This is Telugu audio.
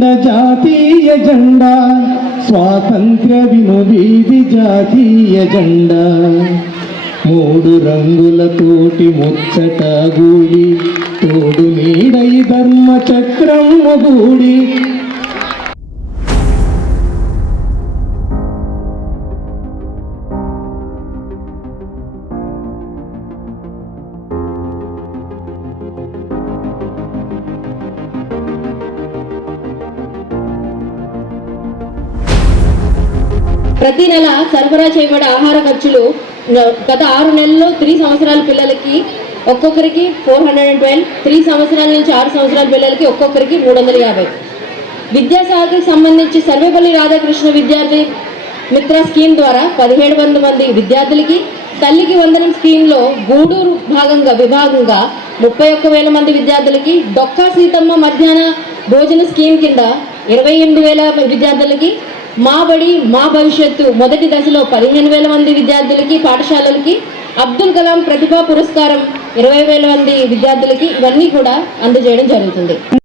నిండ జాతీయ జెండా స్వాతంత్ర్య వినువీధి జాతీయ జెండా మూడు రంగులతోటి ముచ్చట గూడి తోడు నీడై ధర్మ చక్రం గూడి ప్రతి నెల సరఫరా చేయబడే ఆహార ఖర్చులు గత 6 నెలల్లో 3 సంవత్సరాల పిల్లలకి ఒక్కొక్కరికి 412, 3 సంవత్సరాల నుంచి 6 సంవత్సరాల పిల్లలకి ఒక్కొక్కరికి 350. విద్యాశాఖకి సంబంధించి సర్వేపల్లి రాధాకృష్ణ విద్యార్థి మిత్ర స్కీమ్ ద్వారా 1700 మంది విద్యార్థులకి, తల్లికి వందనం స్కీమ్లో గూడూరు విభాగంగా 31,000 మంది విద్యార్థులకి, డొక్కా సీతమ్మ మధ్యాహ్న భోజన స్కీమ్ కింద 28,000 విద్యార్థులకి, మా బడి మా భవిష్యత్తు మొదటి దశలో 15,000 మంది విద్యార్థులకి పాఠశాలలకి, అబ్దుల్ కలాం ప్రతిభా పురస్కారం 20,000 మంది విద్యార్థులకి ఇవన్నీ కూడా అందజేయడం జరుగుతుంది.